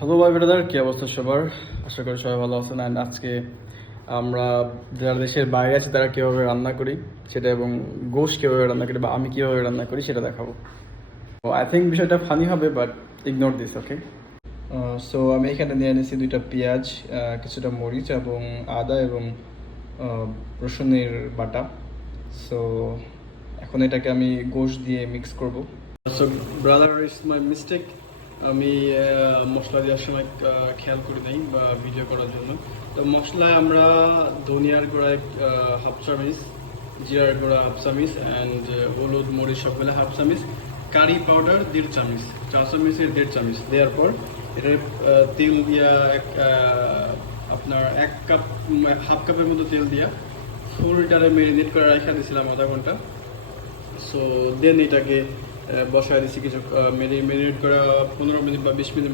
Hello ভাই brother, কি অবস্থা সবার? আশা করি সবাই ভালো আছেন। অ্যান্ড আজকে আমরা যারা দেশের বাইরে আছে তারা কীভাবে রান্না করি সেটা, এবং গোশ কীভাবে রান্না করি বা আমি কীভাবে রান্না করি সেটা দেখাবো। তো আই থিঙ্ক বিষয়টা ফানি হবে, but ignore this, okay? So আমি এখানে নিয়ে এনেছি 2টা পেঁয়াজ, কিছুটা মরিচ এবং আদা এবং রসুনের বাটা। সো এখন এটাকে আমি গোশ দিয়ে মিক্স করব। So brother, it's my mistake. আমি মশলা দেওয়ার সময় খেয়াল করি নাই বা ভিডিও করার জন্য। তো মশলায় আমরা ধনিয়ার গুঁড়া হাফ চামচ, জিরার গুঁড়া হাফ চামচ, অ্যান্ড হলুদ মরিচ সব মিলে হাফ চামচ, কারি পাউডার 1.5 চামচ, 4 চামচের 1.5 চামচ দেওয়ার পর এটার তেল দিয়া আপনার 1 কাপ, হাফ কাপের মতো তেল দিয়া ফুলটারে ম্যারিনেট করে রেখে দিয়েছিলাম আধা ঘন্টা। সো দেন এটাকে বসায় দিচ্ছি কিছু মেরিনেট করা 15 মিনিট বা 20 মিনিট